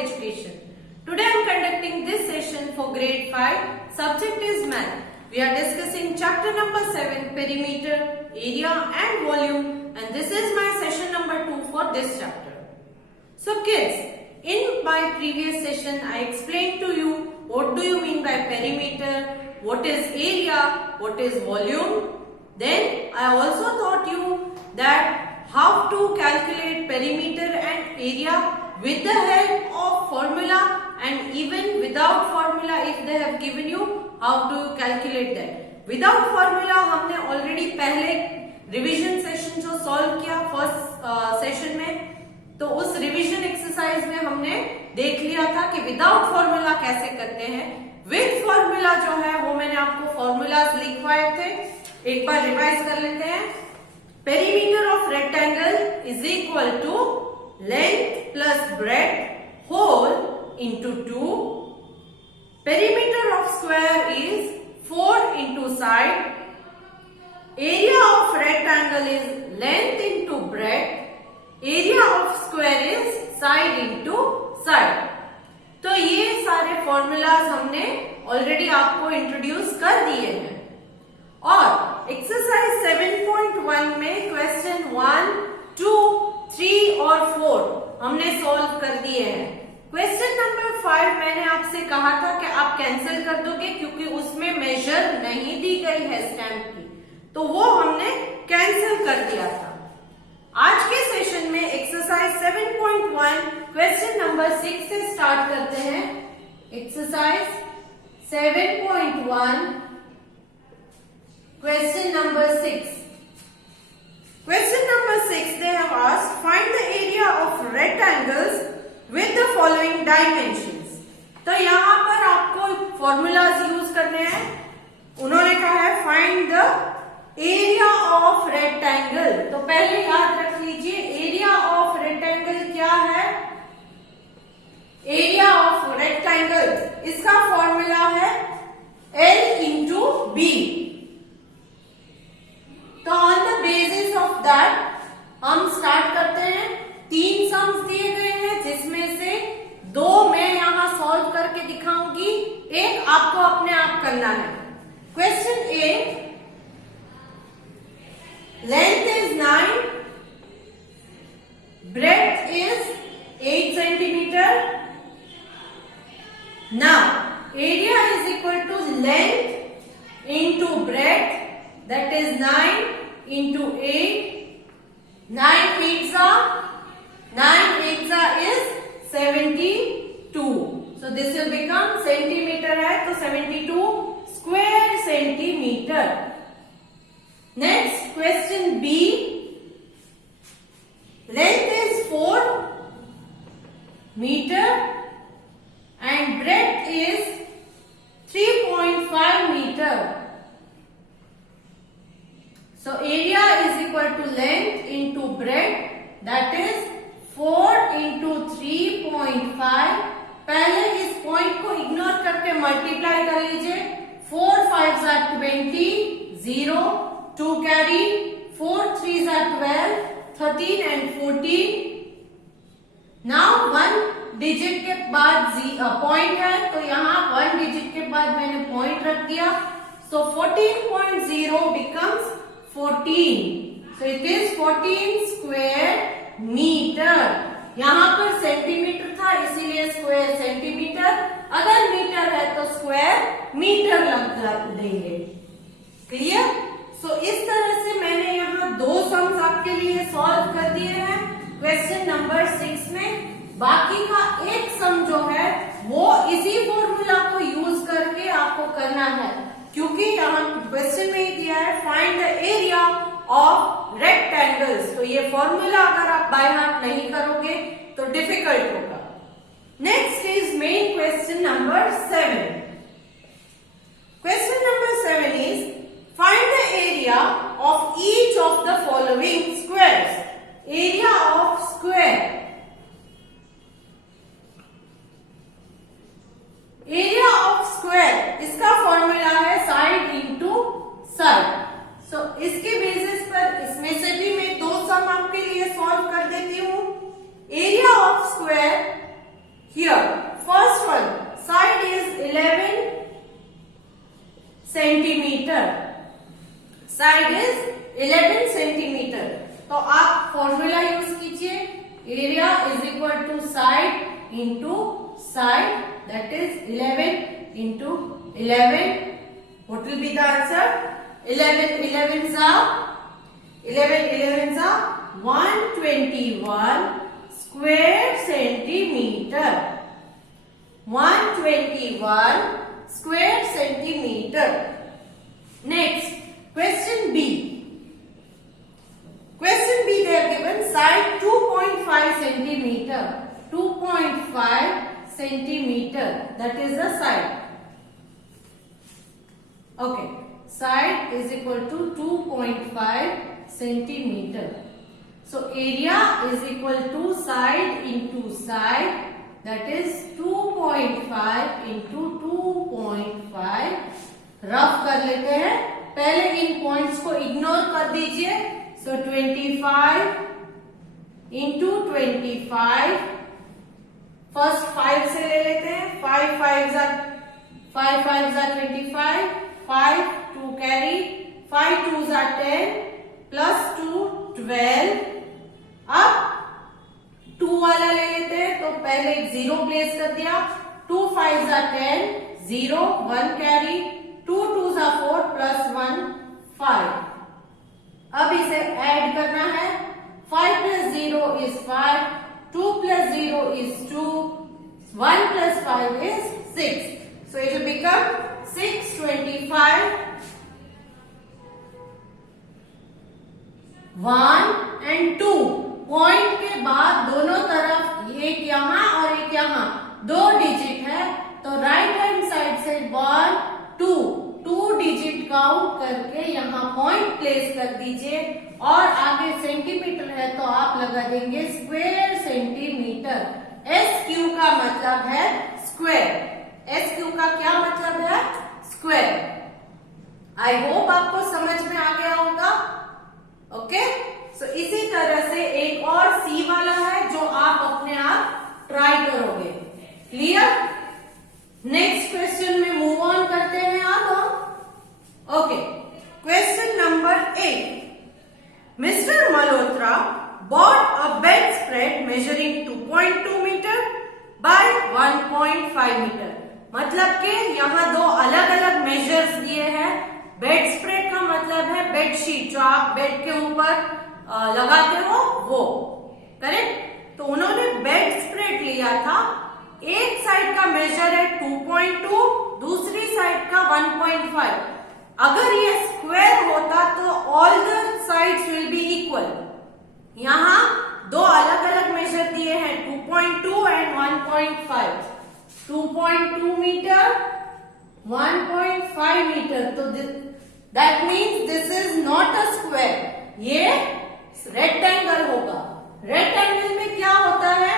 Education. Today I am conducting this session for grade 5. Subject is math. We are discussing chapter number 7, perimeter, area and volume, and this is my session number 2 for this chapter. So kids, in my previous session I explained to you what do you mean by perimeter, what is area, what is volume. Then I also taught you that how to calculate perimeter and area with the help of formula, and even without formula if they have given you, how do you calculate that. Without formula हमने already पहले revision session जो solve किया first session में, तो उस revision exercise में हमने देख लिया था कि विदाउट फॉर्मूला कैसे करते हैं. विद फॉर्मूला जो है वो मैंने आपको फॉर्मूलाज लिखवाए थे, एक बार रिवाइज कर लेते हैं. Perimeter of rectangle is equal to length plus breadth whole into 2. Perimeter of square is 4 into side. Area of rectangle is length into breadth. Area of square is side into side. तो ये सारे formulas हमने already आपको introduce कर दिए हैं. और exercise 7.1 में क्वेश्चन 1, 2, 3 और 4 हमने सॉल्व कर दिए हैं. क्वेश्चन नंबर 5 मैंने आपसे कहा था कि आप कैंसिल कर दोगे क्योंकि उसमें मेजर नहीं दी गई है स्टैम्प की, तो वो हमने कैंसिल कर दिया था. आज के सेशन में एक्सरसाइज 7.1 क्वेश्चन नंबर 6 से स्टार्ट करते हैं. Exercise 7.1 question number 6. Question number 6 they have asked find the area of rectangles with the following dimensions. तो यहाँ पर आपको फॉर्मूलाज यूज करने हैं. उन्होंने कहा है find the area of rectangle. तो पहले याद रख लीजिए एरिया ऑफ रेक्टेंगल क्या है. एरिया ऑफ रेक्टेंगल इसका फॉर्मूला है L इंटू बी. तो on the basis of that हम स्टार्ट करते हैं. 3 सम्स दिए गए हैं जिसमें से 2 मैं यहां सॉल्व करके दिखाऊंगी, एक आपको अपने आप करना है. Question A, length is 9, breadth is 8 centimeter. Now area is equal to length into breadth, that is 9 into 8. 9 8 is 72. So this will become centimeter है तो 72 square centimeter. Next question B, length is 4 meter and breadth is 3.5 meter. So area is equal to length into breadth, that is 4 into 3.5. पहले इस point को ignore करके multiply कर लीजिए. 4 5s are 20, 0 2 carry, 4 3s are 12, 13 and 14. Now 1 digit के बाद point है तो यहाँ 1 डिजिट के बाद मैंने पॉइंट रख दिया. So 14.0 becomes 14. So it is 14 square meter. यहाँ पर सेंटीमीटर था इसीलिए स्क्वायर सेंटीमीटर. अगर मीटर है तो स्क्वायर मीटर लग देंगे. क्लियर. सो इस तरह से मैंने यहाँ 2 सम्स आपके लिए सॉल्व कर दिए हैं क्वेश्चन नंबर 6 में. बाकी का एक सम जो है वो इसी फॉर्मूला को यूज करके आपको करना है, क्योंकि यहाँ क्वेश्चन में ही दिया है find the area of rectangles. तो ये फॉर्मूला अगर आप बाय हार्ट नहीं करोगे तो डिफिकल्ट होगा. Next is main question number 7. Question number 7 is find the area of each of the following squares. Area of square. Area of square इसका formula है साइड इंटू साइड. सो इसके basis पर इसमें से भी मैं 2 सम आपके लिए सॉल्व कर देती हूं. Area of square here into side, that is 11 into 11. What will be the answer? 11 11s are 121 square centimeter. 121 square centimeter. Next, question B. Question B, they are given side 2.5 centimeter. 2.5 centimeter. That is the side. Okay. Side is equal to 2.5 centimeter. So area is equal to side into side. That is 2.5 into 2.5. Rough कर लेते हैं. पहले इन points को ignore कर दीजिए. So 25 into 25. First 5 से ले लेते हैं. 5 5s are 25. 5 2 carry. 5 2s are 10 plus 2 12. अब 2 वाला ले लेते हैं. तो पहले एक 0 प्लेस कर दिया. 2 5s are 10. 0 1 carry. 2 2s are 4 plus 1 5. अब इसे ऐड करना है. 5 plus 0 is 5. 2 plus 0 is 2. 1 plus 5 is 6. So it will become 625. 1 and 2. Point के बाद दोनों तरफ एक यहाँ और एक यहाँ 2 डिजिट है. तो राइट हैंड साइड से 1 2 डिजिट काउंट करके यहाँ पॉइंट प्लेस कर दीजिए. और आगे सेंटीमीटर है तो आप लगा देंगे स्क्वायर सेंटीमीटर. एस क्यू का मतलब है स्क्वायर. एस क्यू का क्या मतलब है? स्क्वायर. आई होप आपको समझ में आ गया होगा. ओके. सो इसी तरह से एक और सी वाला है जो आप अपने आप ट्राई करोगे. क्लियर? नेक्स्ट क्वेश्चन में मूव ऑन करते हैं आप हम. Okay. Question number 8. Mister Malhotra bought a bedspread measuring 2.2 meter by 1.5 meter. मतलब कि यहाँ दो अलग अलग मेजर्स दिए हैं. बेड स्प्रेड का मतलब है बेडशीट जो आप बेड के ऊपर लगाते हो वो. करेक्ट. तो उन्होंने बेड स्प्रेड लिया था. एक साइड का मेजर है 2.2, दूसरी साइड का 1.5. अगर ये स्क्वायर होता तो all the sides will be equal. यहाँ दो अलग अलग मेजर दिए हैं 2.2 एंड 1.5. 2.2 metre 1.5 metre. तो that means this is not a square. ये रेक्टेंगल होगा. रेक्टेंगल में क्या होता है?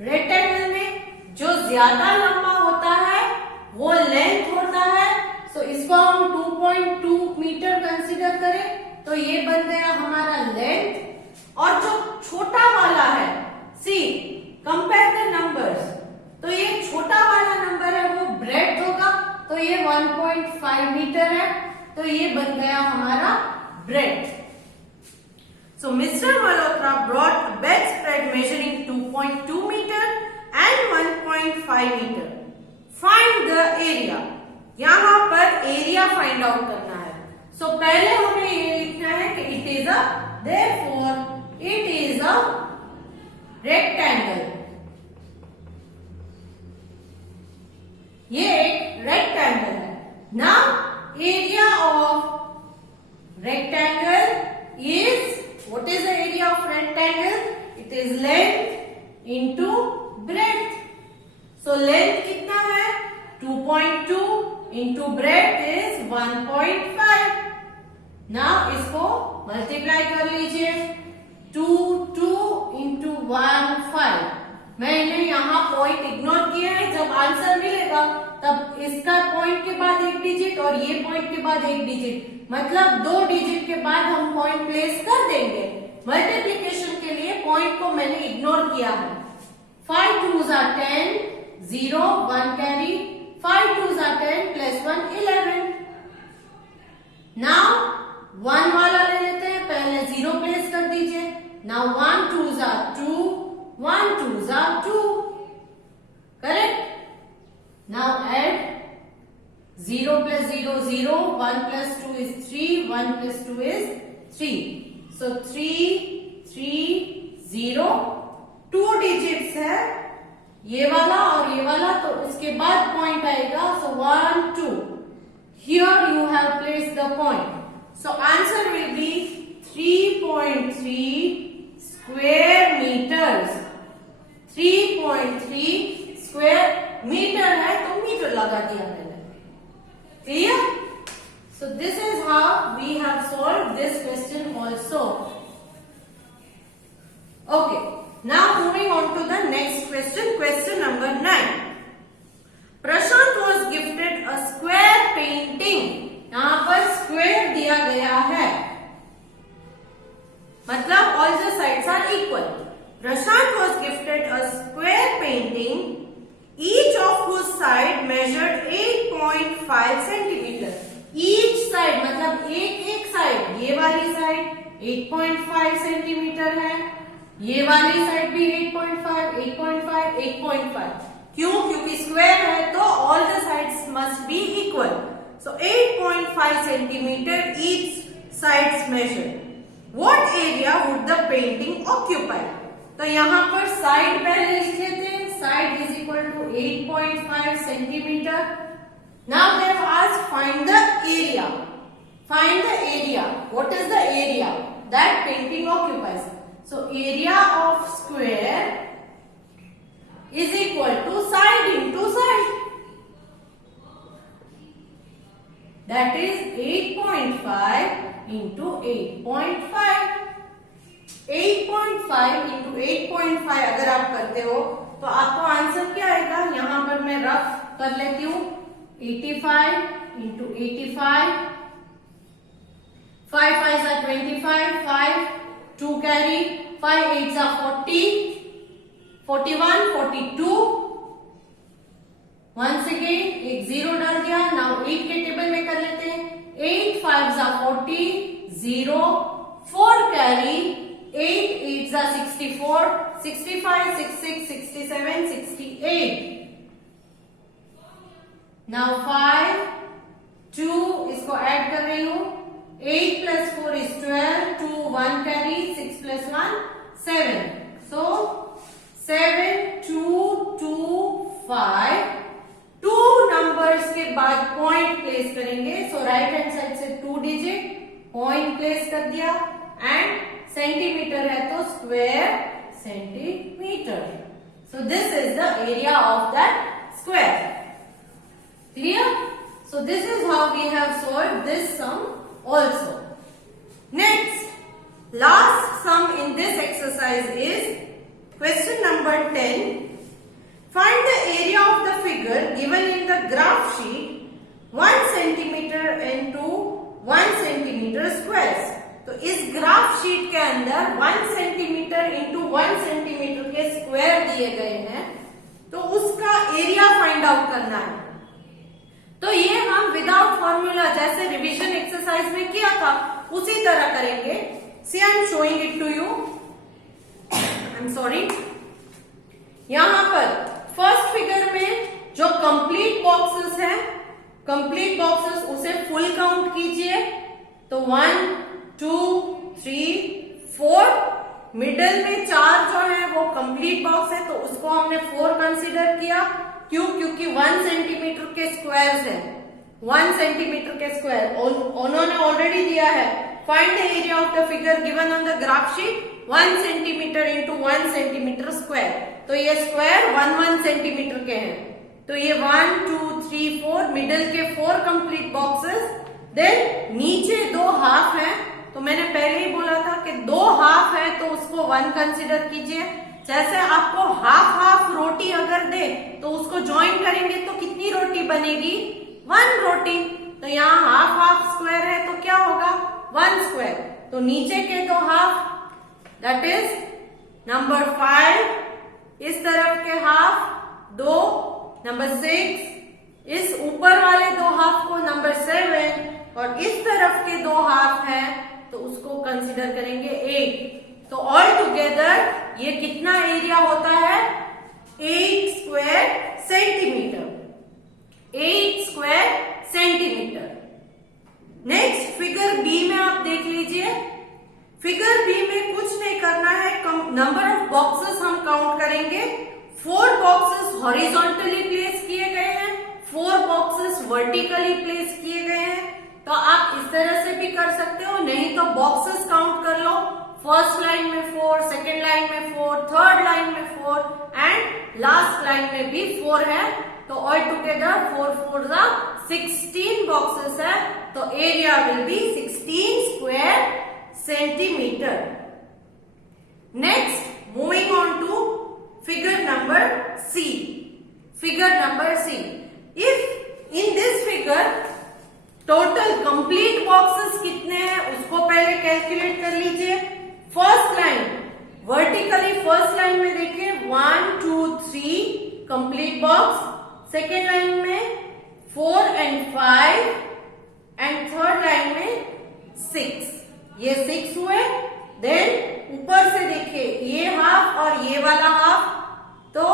रेक्टेंगल में जो ज्यादा लंबा होता है वो लेंथ होता है. सो इसको हम 2.2 मीटर कंसीडर करें तो ये बन गया हमारा लेंथ. और जो छोटा वाला है, सी कंपेयर द नंबर्स, तो ये छोटा वाला नंबर है वो ब्रेड्थ होगा. तो ये 1.5 मीटर है. तो ये बन गया हमारा breadth. So Mr. Malhotra brought a bedspread measuring 2.2 meter and 1.5 meter. Find the area. यहाँ पर एरिया फाइंड आउट करना है. सो पहले हमें ये लिखना है कि it is a, therefore it is a rectangle. ये एक रेक्टेंगल है. Now area of rectangle is, what is the area of rectangle? It is length into breadth. So length कितना है? 2.2 into breadth is 1.5. Now इसको multiply कर लीजिए. 2 into 1 5. मैंने यहाँ पॉइंट इग्नोर किया है. जब आंसर मिलेगा तब इसका पॉइंट के बाद एक डिजिट और ये पॉइंट के बाद एक डिजिट, मतलब 2 डिजिट के बाद हम पॉइंट प्लेस कर देंगे. मल्टीप्लिकेशन के लिए पॉइंट को मैंने इग्नोर किया है. 5 2s are 10, 0 1 carry. 5 2s are 10 plus 1 11. Now 1 वाला ले लेते हैं. पहले 0 प्लेस कर दीजिए. Now 1 2s are 2, 1 2s are 2. 0 plus 0 0, 1 plus 2 is 3, 1 plus 2 is 3. So 3 3 0, 2 digits है ये वाला और ये वाला, तो उसके बाद पॉइंट आएगा. So 1 2. Here you have placed the point. So answer will be 3.3 square meters. 3.3 square meter है तो मीटर लगा दिया मैंने. Clear? So this is how we have solved this question also. Okay. Now moving on to the next question. Question number 9. Prashant was gifted a square painting. यहाँ पर square दिया गया है, मतलब all the sides are equal. Prashant was gifted a square painting, each of whose side measured 8.5 centimeter. Each side मतलब एक side, ये वाली साइड 8.5 सेंटीमीटर है, ये वाली साइड भी 8.5, 8.5, 8.5. क्यों? क्योंकि स्क्वायर है तो all the sides must be equal. So 8.5 centimetre each sides measure. What area would the painting occupy? तो यहाँ पर साइड पहले लिख लेते हैं. Side is equal to 8.5 centimetre. Now they have asked find the area. Find the area. What is the area that painting occupies? So area of square is equal to side into side. That is 8.5 into 8.5. 8.5 into 8.5 अगर आप करते हो तो आपको answer क्या आएगा? यहां पर मैं रफ कर लेती हूं. 85 into 85. 5 5s are 25. 5 2 carry, 5 8s are 40, 41, 42. Once again एक 0 डाल दिया. नाउ 8 के टेबल में कर लेते हैं. 8 5s are 40, 0, 4 carry, 8 8s are 64, 65, 66, 67, 68. Now 5, 2 इसको ऐड कर रही हूं. 8 plus 4 is 12, 2 1 carry, 6 plus 1 7. So 7 2 2 5. 2 numbers के बाद पॉइंट प्लेस करेंगे. सो राइट हैंड साइड से 2 डिजिट पॉइंट प्लेस कर दिया. एंड सेंटीमीटर है तो square centimetre. So this is the area of that square. Clear? So this is how we have solved this sum also. Next, last sum in this exercise is question number 10. Find the area of the figure given in the graph sheet 1 centimeter into 1 centimeter squares. तो इस graph sheet के अंदर 1 centimetre into 1 centimetre के square दिए गए हैं, तो उसका एरिया फाइंड आउट करना है. तो ये हम विदाउट फॉर्मूला जैसे रिवीजन एक्सरसाइज में किया था उसी तरह करेंगे. See I am showing it to you. I am sorry. यहां पर फर्स्ट फिगर में जो कंप्लीट बॉक्सेस है, कंप्लीट बॉक्सेस उसे फुल काउंट कीजिए. तो 1 2 3 4. मिडल में 4 जो है वो कंप्लीट बॉक्स है तो उसको हमने 4 कंसीडर किया. क्यों? क्योंकि 1 सेंटीमीटर के स्क्वायर्स है. 1 सेंटीमीटर के स्क्वायर उन्होंने ऑलरेडी दिया है. Find the area of the figure given on the graph sheet 1 centimetre into 1 centimetre square. तो ये स्क्वायर 1 1 सेंटीमीटर के हैं. तो ये 1 2 3 4 मिडल के 4 कंप्लीट बॉक्सेस. देन नीचे 2 हाफ है. तो मैंने पहले ही बोला था कि 2 हाफ है तो उसको 1 कंसीडर कीजिए. जैसे आपको हाफ हाफ रोटी अगर दे तो उसको ज्वाइन करेंगे तो कितनी रोटी बनेगी? 1 रोटी. तो यहाँ हाफ हाफ स्क्वायर है तो क्या होगा? 1 स्क्वायर. तो नीचे के 2 हाफ दैट इज नंबर 5. इस तरफ के हाफ 2, नंबर 6. इस ऊपर वाले 2 हाफ को नंबर 7 और इस तरफ के 2 हाफ है तो उसको कंसीडर करेंगे 8. तो ऑल टुगेदर ये कितना एरिया होता है? 8 square centimetre. 8 square centimetre. Horizontally place किए गए हैं, 4 बॉक्सेस वर्टिकली प्लेस किए गए हैं। तो आप इस तरह से भी कर सकते हो, नहीं तो बॉक्सेस काउंट कर लो। फर्स्ट लाइन में 4, सेकेंड लाइन में 4, थर्ड लाइन में 4 एंड लास्ट लाइन में भी 4 है। तो ऑल टुगेदर 4 4 जा 16 बॉक्सेस है। तो area will be 16 square centimetre. Next moving on to figure number C. Figure number C, if in this figure total complete boxes कितने हैं उसको पहले कैलकुलेट कर लीजिए। First line vertically, first line में देखिए 1 2 3 कंप्लीट बॉक्स, सेकेंड लाइन में 4 and 5 and third line में 6, ये 6 हुए। देन ऊपर से देखिए ये हाफ और ये वाला हाफ, तो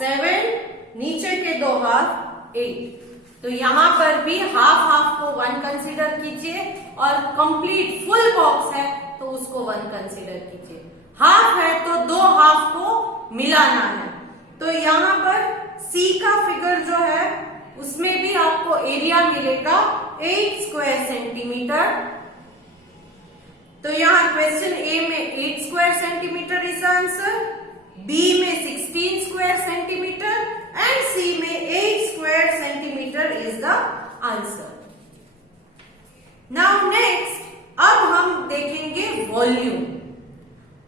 7, नीचे के 2 हाफ 8। तो यहां पर भी हाफ हाफ को 1 कंसीडर कीजिए और कंप्लीट फुल बॉक्स है तो उसको 1 कंसीडर कीजिए। हाफ है तो 2 हाफ को मिलाना है। तो यहां पर सी का फिगर जो है उसमें भी आपको एरिया मिलेगा 8 स्क्वायर सेंटीमीटर। तो यहां क्वेश्चन ए में 8 square centimetre is answer, B में 16 स्क्वायर सेंटीमीटर एंड सी में 8 square centimetre is the answer. Now next, अब हम देखेंगे वॉल्यूम।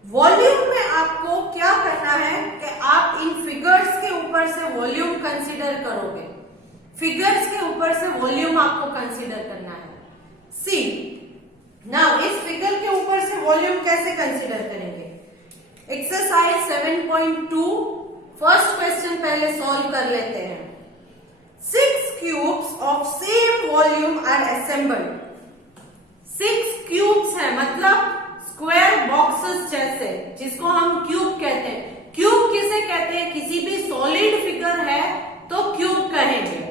वॉल्यूम में आपको क्या करना है कि आप इन फिगर्स के ऊपर से वॉल्यूम कंसीडर करोगे। फिगर्स के ऊपर से वॉल्यूम आपको कंसीडर करना है। सी नाउ इस फिगर के ऊपर से वॉल्यूम कैसे कंसीडर करेंगे? एक्सरसाइज 7.2 फर्स्ट क्वेश्चन पहले सॉल्व कर लेते हैं। 6 cubes of same volume are assembled. 6 cubes है मतलब स्क्वायर बॉक्सेस जैसे, जिसको हम क्यूब कहते हैं। क्यूब किसे कहते हैं? किसी भी सॉलिड फिगर है तो क्यूब कहेंगे,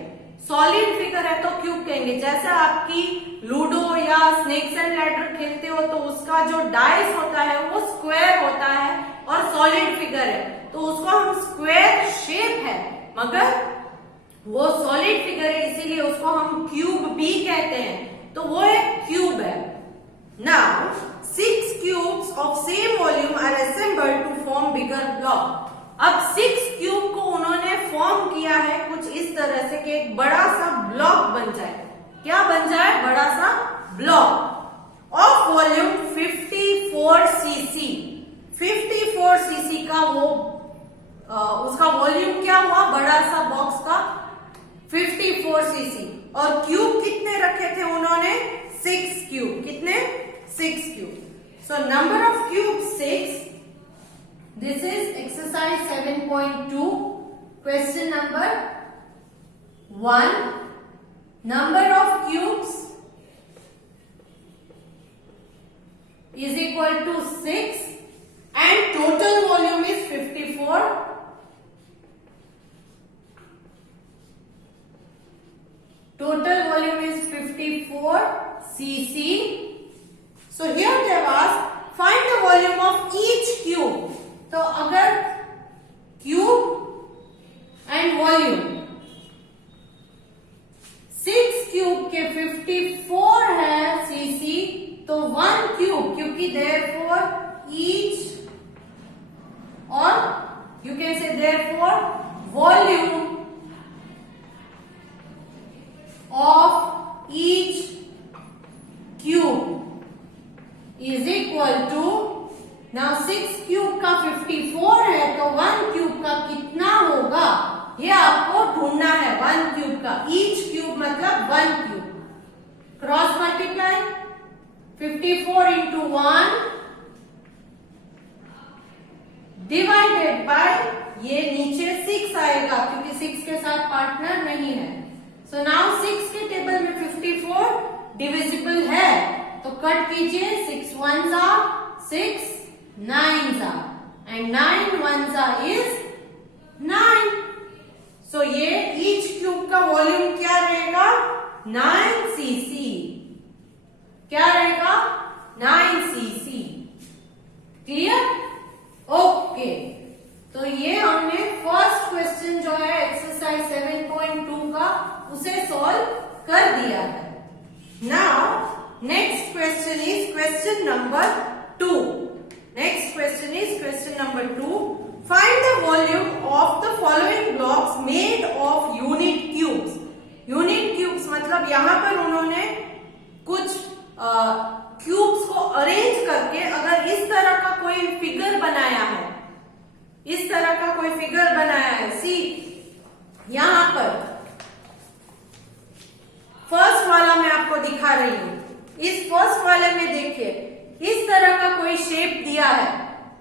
सॉलिड फिगर है तो क्यूब कहेंगे। जैसे आपकी लूडो या स्नेक्स एंड लैडर खेलते हो तो उसका जो डाइस होता है वो स्क्वायर होता है और सॉलिड फिगर है तो उसको हम स्क्वायर शेप है, मगर वो सॉलिड फिगर है इसीलिए उसको हम क्यूब भी कहते हैं। तो वो एक क्यूब है। Now 6 cubes of same volume are assembled to form bigger block. अब 6 क्यूब को उन्होंने फॉर्म किया है कुछ इस तरह से कि एक बड़ा सा ब्लॉक बन जाए। क्या बन जाए? बड़ा सा block of volume 54 CC. 54 CC का वो उसका वॉल्यूम क्या हुआ? बड़ा सा बॉक्स का 54 सीसी। और क्यूब कितने रखे थे उन्होंने? 6 क्यूब। कितने? 6 cube. So number of cube 6। This is exercise 7.2 question number 1. Number of cubes is equal to 6 and total volume is 54. Total volume is 54 cc. So here they have asked find the volume of each cube. तो अगर cube and volume 6 cube के 54 है CC तो 1 cube, क्योंकि therefore each और you can say therefore volume of each cube is equal to, now 6 cube का 54 है तो 1 क्यूब का कितना होगा ये आपको ढूंढना है। 1 क्यूब का, ईच क्यूब मतलब 1 cube. Cross multiply 54 into 1 divided by, ये नीचे 6 आएगा क्योंकि 6 के साथ पार्टनर नहीं है। सो नाउ 6 के टेबल में 54 डिविजिबल है तो कट कीजिए। 6 1s are 6, 9s are, and 9 1s are is 9. So ये each क्यूब का वॉल्यूम क्या रहेगा? 9 cc। क्या रहेगा? 9 cc। क्लियर? ओके, तो ये हमने फर्स्ट क्वेश्चन जो है उसे सॉल्व कर दिया है। Now next question is question number 2। Next question is question number 2। Find the volume of the following blocks made of unit cubes. Unit cubes मतलब यहाँ पर उन्होंने कुछ क्यूब्स को अरेंज करके अगर इस तरह का कोई फिगर बनाया है, इस तरह का कोई फिगर बनाया है, सी यहां पर फर्स्ट वाला मैं आपको दिखा रही हूं। इस फर्स्ट वाले में देखिए इस तरह का कोई शेप दिया है।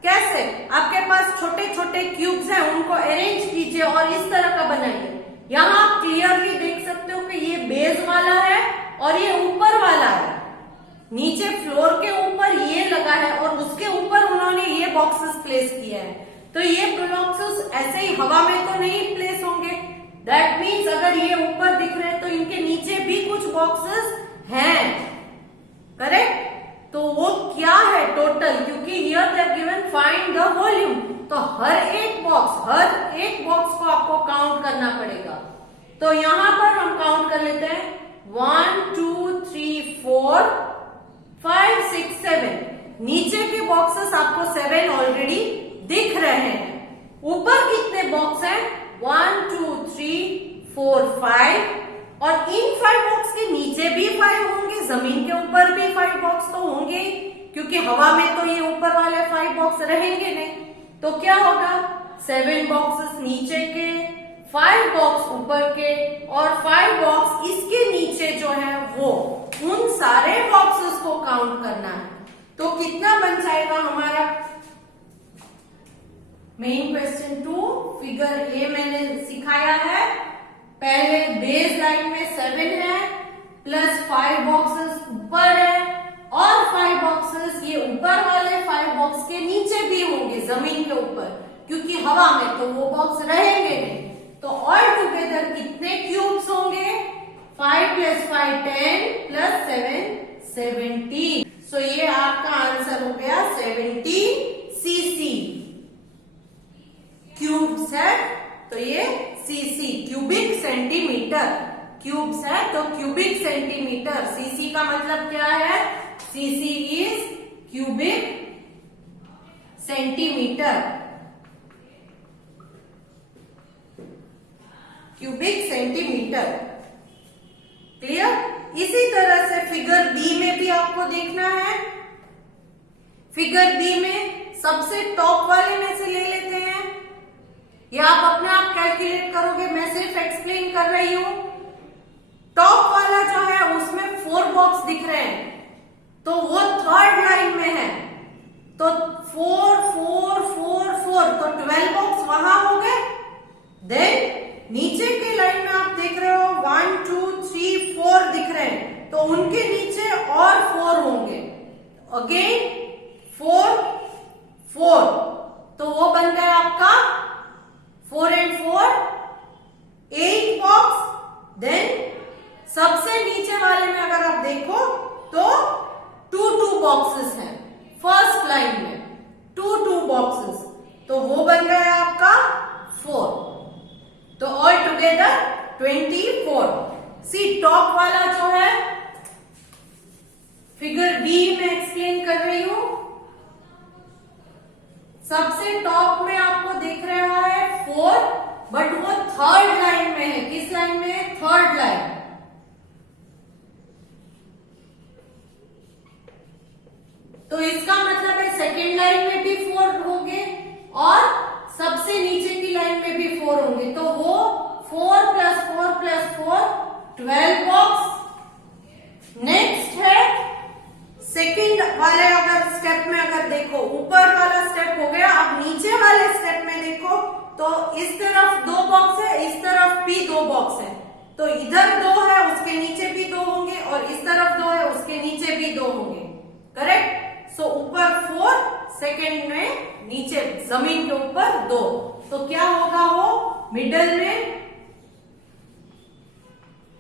कैसे? आपके पास छोटे छोटे क्यूब्स हैं, उनको अरेंज कीजिए और इस तरह का बनाइए। यहां आप क्लियरली देख सकते हो कि ये बेस वाला है और ये ऊपर वाला है। नीचे फ्लोर के ऊपर ये लगा है और उसके ऊपर उन्होंने ये बॉक्सेस प्लेस किया है। तो ये बॉक्सेस ऐसे ही हवा में तो नहीं प्लेस होंगे। दैट मीन्स अगर ये ऊपर दिख रहे हैं तो इनके नीचे भी कुछ बॉक्सेस हैं। करेक्ट? तो वो क्या है टोटल, क्योंकि here they are given find the volume, तो हर एक बॉक्स को आपको काउंट करना पड़ेगा। तो यहां पर हम काउंट कर लेते हैं 1 2 3 4 5 6 7। नीचे के बॉक्सेस आपको 7 ऑलरेडी दिख रहे हैं। ऊपर कितने बॉक्स हैं? 1 2 3 4 5 और इन 5 बॉक्स के नीचे भी 5 होंगे, जमीन के ऊपर भी 5 बॉक्स तो होंगे, क्योंकि हवा में तो ये ऊपर वाले 5 बॉक्स रहेंगे नहीं। तो क्या होगा? 7 बॉक्सेस नीचे के, 5 बॉक्स ऊपर के और 5 बॉक्स इसके नीचे जो है वो, उन सारे बॉक्सेस को काउंट करना है। तो कितना बन जाएगा हमारा? मेन क्वेश्चन 2 फिगर ए मैंने सिखाया है। पहले बेस लाइन में 7 है प्लस 5 बॉक्सेस ऊपर है और 5 बॉक्सेस ये ऊपर वाले 5 बॉक्स के नीचे भी होंगे जमीन के ऊपर, क्योंकि हवा में तो वो बॉक्स रहेंगे नहीं। तो ऑल टुगेदर कितने क्यूब्स होंगे? 5 + 5 10 + 7 17। सो ये आपका आंसर हो गया 17 सीसी क्यूब्स है। तो ये सीसी क्यूबिक सेंटीमीटर, क्यूब्स है तो क्यूबिक सेंटीमीटर। सीसी का मतलब क्या है? CC is cubic centimetre, cubic centimetre. Clear? इसी तरह से फिगर बी में भी आपको देखना है। फिगर बी में सबसे टॉप वाले में से ले लेते हैं, या आप अपने आप कैलकुलेट करोगे, मैं सिर्फ एक्सप्लेन कर रही हूं। टॉप वाला जो है उसमें 4 बॉक्स दिख रहे हैं, तो वो थर्ड लाइन में है। तो 4 4 4 4 तो 12 बॉक्स वहां हो गए। देन नीचे के लाइन में आप देख रहे हो 1 2 3 4 दिख रहे हैं, तो उनके नीचे और 4 होंगे। अगेन 4 4, तो वो बन गया आपका 4 and 4 8 बॉक्स। देन सबसे नीचे वाले में अगर आप देखो तो 2 2 बॉक्सेस हैं फर्स्ट लाइन में, 2 2 बॉक्सेस, तो वो बन गया आपका 4। तो ऑल टुगेदर 24। सी टॉप वाला जो है फिगर बी में एक्सप्लेन कर रही हूं। सबसे टॉप में आपको दिख रहा है 4, बट वो थर्ड लाइन में है। किस लाइन में है? Third line. तो इसका मतलब है सेकेंड लाइन में भी 4 होंगे और सबसे नीचे की लाइन में भी 4 होंगे। तो वो 4 + 4 + 4 12 बॉक्स। नेक्स्ट है सेकेंड वाले अगर स्टेप में अगर देखो, ऊपर वाला स्टेप हो गया। अब नीचे वाले स्टेप में देखो तो इस तरफ 2 बॉक्स है, इस तरफ भी 2 बॉक्स है। तो इधर 2 है, उसके नीचे भी 2 होंगे और इस तरफ 2 है, उसके नीचे भी 2 होंगे। करेक्ट? सो ऊपर 4, सेकेंड में नीचे जमीन के ऊपर 2। तो क्या होगा? वो मिडल में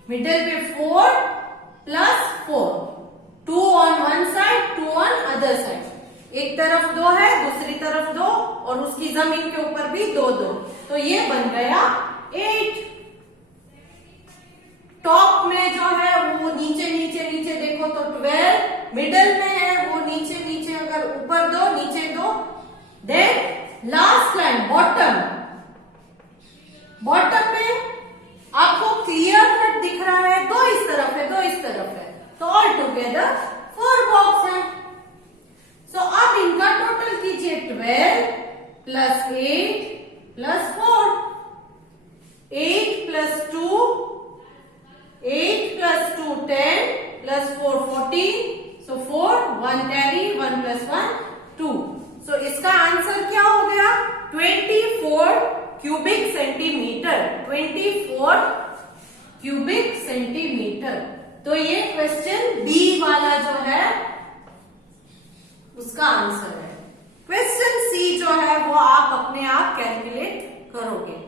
4 + 4, 2 on one side, 2 on other side। एक तरफ 2 है, दूसरी तरफ 2 और उसकी जमीन के ऊपर भी 2 2। तो ये बन गया 8। टॉप में जो है वो नीचे नीचे नीचे देखो तो 12, मिडल में है वो नीचे नीचे, अगर ऊपर दो नीचे दो, then last line bottom, bottom में आपको क्लियर कट दिख रहा है, दो इस तरफ है दो इस तरफ है, तो ऑल टुगेदर 4 बॉक्स है। सो अब इनका टोटल कीजिए 12 plus 8 plus 4, 8 plus 2, 8 plus 2 10 plus 4 14, सो 4 1 कैरी 1 प्लस 1 2। सो इसका आंसर क्या हो गया 24 क्यूबिक सेंटीमीटर, 24 क्यूबिक सेंटीमीटर। तो ये क्वेश्चन बी वाला जो है उसका आंसर है। क्वेश्चन सी जो है वो आप अपने आप कैलकुलेट करोगे।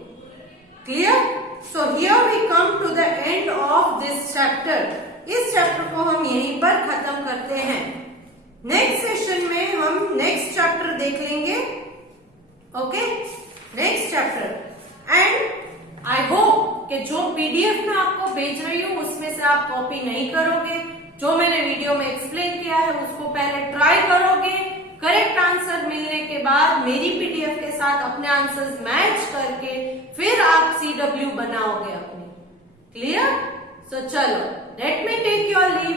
Clear? So here we come to the end of this chapter. इस चैप्टर को हम यहीं पर खत्म करते हैं। नेक्स्ट सेशन में हम नेक्स्ट चैप्टर देख लेंगे। Okay, next chapter. And I hope कि जो पीडीएफ में आपको भेज रही हूँ उसमें से आप कॉपी नहीं करोगे, जो मैंने वीडियो में एक्सप्लेन किया है उसको पहले ट्राई करोगे, करेक्ट आंसर मिलने के बाद मेरी पीडीएफ के साथ अपने आंसर्स मैच करके फिर आप सीडब्ल्यू बनाओगे अपने। क्लियर? सो चलो, let me take your leave.